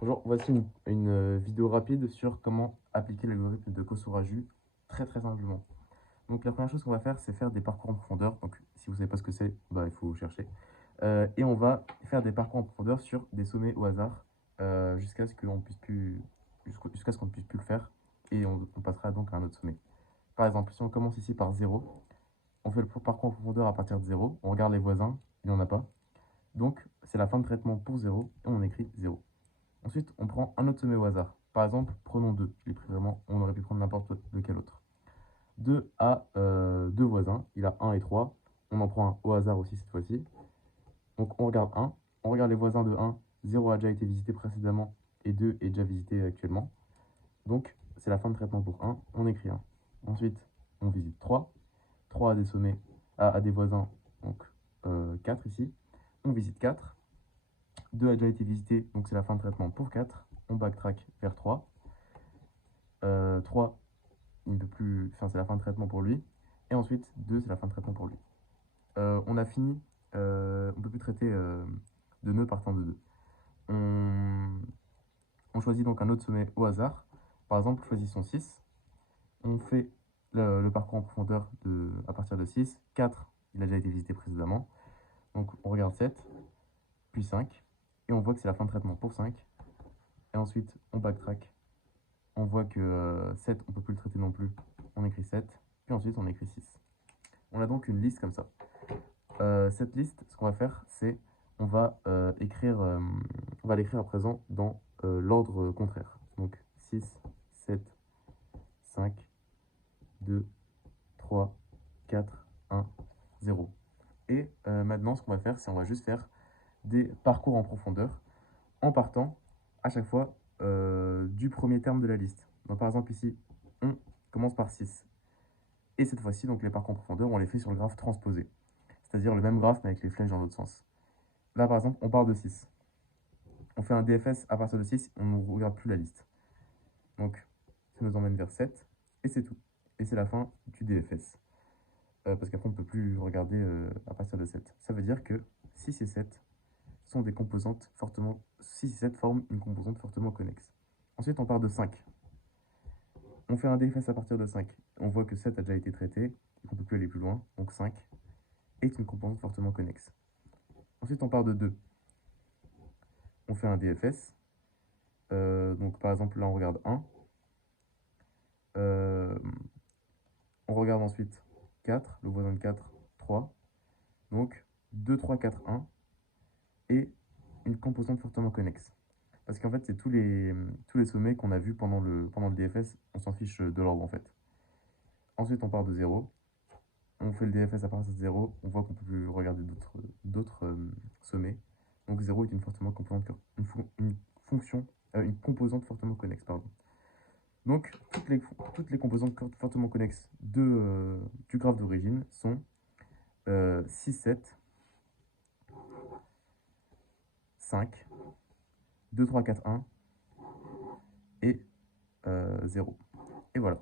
Bonjour, voici une vidéo rapide sur comment appliquer l'algorithme de Kosoraju très simplement. Donc la première chose qu'on va faire, c'est faire des parcours en profondeur. Donc si vous ne savez pas ce que c'est, bah, il faut chercher. Et on va faire des parcours en profondeur sur des sommets au hasard jusqu'à ce qu'on puisse plus, jusqu'à ce qu'on ne puisse plus le faire. Et on passera donc à un autre sommet. Par exemple, si on commence ici par 0, on fait le parcours en profondeur à partir de 0, on regarde les voisins, il n'y en a pas. Donc c'est la fin de traitement pour 0 et on écrit 0. Ensuite, on prend un autre sommet au hasard. Par exemple, prenons 2. J'ai pris vraiment, on aurait pu prendre n'importe lequel autre. 2 a deux voisins, il a 1 et 3. On en prend un au hasard aussi cette fois-ci. Donc on regarde 1, on regarde les voisins de 1. 0 a déjà été visité précédemment et 2 est déjà visité actuellement. Donc c'est la fin de traitement pour 1, on écrit 1. Ensuite, on visite 3. 3 a des sommets, a des voisins, donc 4 ici. On visite 4. 2 a déjà été visité, donc c'est la fin de traitement pour 4. On backtrack vers 3. 3, il ne peut plus, enfin, c'est la fin de traitement pour lui. Et ensuite, 2, c'est la fin de traitement pour lui. On a fini, on ne peut plus traiter de nœuds partant de 2. On choisit donc un autre sommet au hasard. Par exemple, choisissons 6. On fait le parcours en profondeur à partir de 6. 4, il a déjà été visité précédemment. Donc on regarde 7, puis 5. Et on voit que c'est la fin de traitement pour 5. Et ensuite, on backtrack. On voit que 7, on ne peut plus le traiter non plus. On écrit 7. Puis ensuite, on écrit 6. On a donc une liste comme ça. Cette liste, ce qu'on va faire, c'est on va l'écrire à présent dans l'ordre contraire. Donc 6, 7, 5, 2, 3, 4, 1, 0. Et maintenant, ce qu'on va faire, c'est on va juste faire des parcours en profondeur en partant à chaque fois du premier terme de la liste. Donc par exemple ici, on commence par 6. Et cette fois-ci, donc les parcours en profondeur, on les fait sur le graphe transposé. C'est-à-dire le même graphe mais avec les flèches dans l'autre sens. Là par exemple, on part de 6. On fait un DFS à partir de 6, on ne regarde plus la liste. Donc ça nous emmène vers 7, et c'est tout. Et c'est la fin du DFS. Parce qu'après on ne peut plus regarder à partir de 7. Ça veut dire que 6 et 7 sont des composantes fortement... 6 et 7 forment une composante fortement connexe. Ensuite on part de 5. On fait un DFS à partir de 5. On voit que 7 a déjà été traité, et qu'on ne peut plus aller plus loin, donc 5 est une composante fortement connexe. Ensuite on part de 2. On fait un DFS. Donc par exemple là on regarde 1. On regarde ensuite 4, le voisin de 4, 3. Donc 2, 3, 4, 1 et une composante fortement connexe. Parce qu'en fait, c'est tous les sommets qu'on a vus pendant le DFS, on s'en fiche de l'ordre en fait. Ensuite, on part de 0. On fait le DFS à partir de 0. On voit qu'on peut plus regarder d'autres sommets. Donc 0 est une composante fortement connexe. Pardon. Donc, toutes les composantes fortement connexes du graphe d'origine sont 6, 7, 5, 2, 3, 4, 1 et 0. Et voilà.